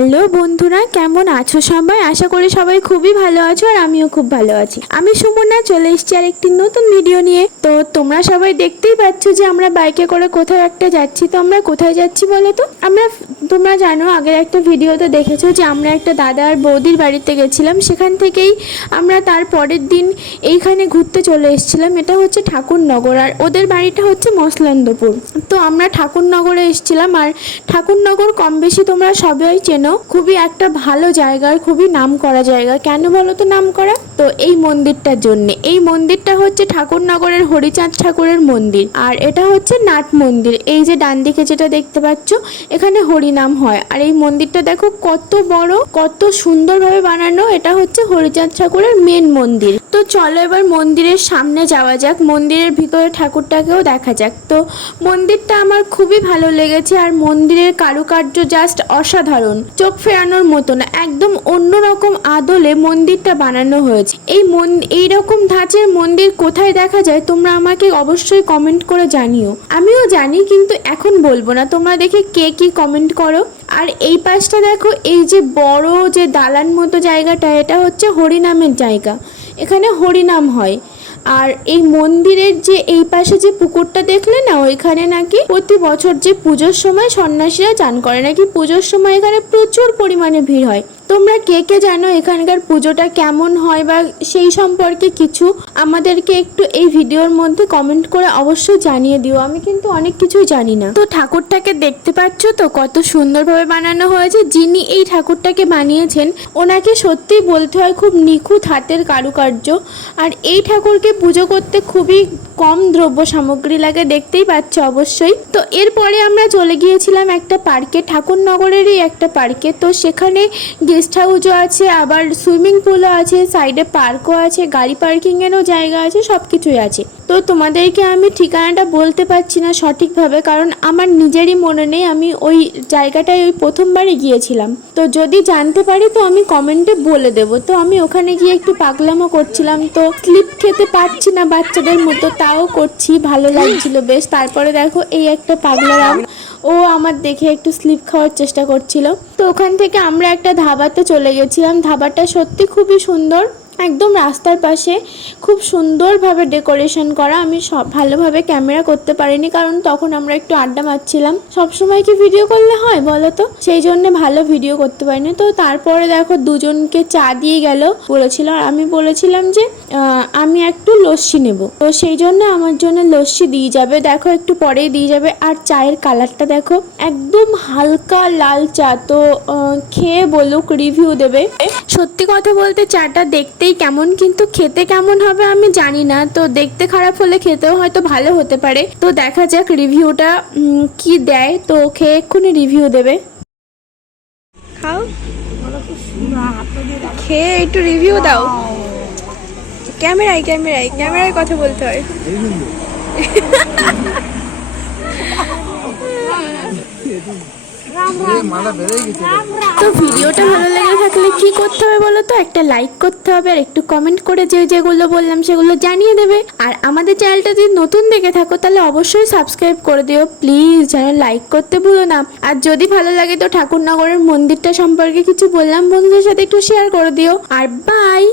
Hello বন্ধুরা, কেমন আছো সবাই? আশা করি সবাই খুবই ভালো আছো আর আমিও খুব ভালো আছি। আমি সুমনা চলে এসেছি আর একটি নতুন ভিডিও নিয়ে। তো তোমরা সবাই দেখতেই পাচ্ছ যে আমরা বাইকে করে কোথাও একটা যাচ্ছি। তো আমরা কোথায় যাচ্ছি বলো তো? তোমরা জানো, আগের একটা ভিডিওতে দেখেছো যে আমরা একটা দাদা আর বৌদির বাড়িতে গেছিলাম। সেখান থেকেই আমরা তার পরের দিন এইখানে ঘুরতে চলে এসেছিলাম। এটা হচ্ছে ঠাকুরনগর আর ওদের বাড়িটা হচ্ছে মসলন্দপুর। তো আমরা ঠাকুরনগরে এসেছিলাম। আর ঠাকুরনগর কম বেশি তোমরা সবাই চেনো, খুবই একটা ভালো জায়গা, খুবই নাম করা জায়গা। কেন বলো তো নাম করা? তো এই মন্দিরটার জন্য। এই মন্দিরটা হচ্ছে ঠাকুরনগরের হরিচাঁদ ঠাকুরের মন্দির আর এটা হচ্ছে নাট মন্দির। এই যে ডান দিকে যেটা দেখতে পাচ্ছ, এখানে হরিনাম হয়। আর এই মন্দিরটা দেখো কত বড়, কত সুন্দরভাবে বানানো। এটা হচ্ছে হরিচাঁদ ঠাকুরের মেন মন্দির। তো চলো এবার মন্দিরের সামনে যাওয়া যাক, মন্দিরের ভিতরে ঠাকুরটাকেও দেখা যাক। তো মন্দিরটা আমার খুবই ভালো লেগেছে আর মন্দিরের কারুকার্য জাস্ট অসাধারণ, চোখ ফেরানোর মতো না, একদম অন্যরকম আদলে মন্দিরটা বানানো হয়েছে। এইরকম ধাঁচের মন্দির কোথায় দেখা যায় তোমরা আমাকে অবশ্যই কমেন্ট করে জানিও। আমিও জানি কিন্তু এখন বলবো না, তোমরা দেখে কে কি কমেন্ট করো। আর এই পাশটা দেখো, এই যে বড় যে দালান মতো জায়গাটা, এটা হচ্ছে হরিনামের জায়গা, এখানে হরিনাম হয়। আর এই মন্দিরের যে এই পাশে যে পুকুরটা দেখলে না, ওইখানে নাকি প্রতি বছর যে পুজোর সময় সন্ন্যাসীরা চান করে, নাকি পুজোর সময় এখানে প্রচুর পরিমাণে ভিড় হয়। তোমরা কে কে জানো এখানকার পুজোটা কেমন হয় বা সেই সম্পর্কে কিছু আমাদেরকে একটু এই ভিডিওর মধ্যে কমেন্ট করে অবশ্যই জানিয়ে দিও। আমি কিন্তু অনেক কিছুই জানি না। তো ঠাকুরটাকে দেখতে পাচ্ছ তো কত সুন্দরভাবে বানানো হয়েছে। যিনি এই ঠাকুরটাকে বানিয়েছেন ওনাকে সত্যিই বলতে হয় খুব নিখুঁত হাতের কারুকার্য। আর এই ঠাকুরকে পুজো করতে খুবই কম দ্রব্য সামগ্রী লাগে, দেখতেই পাচ্ছ অবশ্যই। তো এরপরে আমরা চলে গিয়েছিলাম একটা পার্কে, ঠাকুরনগরেরই একটা পার্কে। তো সেখানে গেস্ট হাউসও আছে, আবার সুইমিং পুলও আছে, সাইডে পার্কও আছে, গাড়ি পার্কিংয়েরও জায়গা আছে, সব কিছুই আছে। তো তোমাদেরকে আমি ঠিকানাটা বলতে পারছি না সঠিকভাবে, কারণ আমার নিজেরই মনে নেই। আমি ওই জায়গাটায় ওই প্রথমবারই গিয়েছিলাম। তো যদি জানতে পারি তো আমি কমেন্টে বলে দেবো। তো আমি ওখানে গিয়ে একটু পাগলামো করছিলাম, তো স্লিপ খেতে পারছি না বাচ্চাদের মতো, তাও করছি, ভালো লাগছিল বেশ। তারপরে দেখো এই একটা পাগলারাম, ও আমার দেখে একটু স্লিপ খাওয়ার চেষ্টা করছিল। তো ওখান থেকে আমরা একটা ধাবাতে চলে গেছিলাম। ধাবাটা সত্যি খুবই সুন্দর, একদম রাস্তার পাশে, খুব সুন্দরভাবে ডেকোরেশন করা। আমি সব ভালোভাবে ক্যামেরা করতে পারিনি, কারণ তখন আমরা একটু আড্ডা মারছিলাম। সবসময় কি ভিডিও করলে হয় বলো তো, সেই জন্য ভালো ভিডিও করতে পারিনি। তো তারপরে দেখো দুজনকে চা দিয়ে গেল বলেছিল, আর আমি বলেছিলাম যে আমি একটু লস্যি নেব। তো সেই জন্য আমার জন্য লস্যি দিয়ে যাবে, দেখো একটু পরেই দিয়ে যাবে। আর চায়ের কালারটা দেখো, একদম হালকা লাল চা। তো খেয়ে বলুক, রিভিউ দেবে। সত্যি কথা বলতে চাটা দেখতেই কেমন, কিন্তু খেতে কেমন হবে আমি জানি না। তো দেখতে খারাপ হলে খেতেও হয়তো ভালো হতে পারে। তো দেখা যাক রিভিউটা কি দেয়। তো খেয়ে এক্ষুনি রিভিউ দেবে। খাও, খেয়ে একটু রিভিউ দাও। ক্যামেরায় ক্যামেরায় ক্যামেরায় কথা বলতে হয়। তো ভিডিওটা ভালো লেগে থাকলে কি করতে হবে বলো তো? একটা লাইক করতে হবে আর একটু কমেন্ট করে যেগুলো বললাম সেগুলো জানিয়ে দেবে। আর আমাদের চ্যানেলটা যদি নতুন দেখে থাকো তাহলে অবশ্যই সাবস্ক্রাইব করে দিও প্লিজ, যেন লাইক করতে ভুলো না। আর যদি ভালো লাগে তো ঠাকুরনগরের মন্দিরটা সম্পর্কে কিছু বললাম, বন্ধুদের সাথে একটু শেয়ার করে দিও। আর বাই।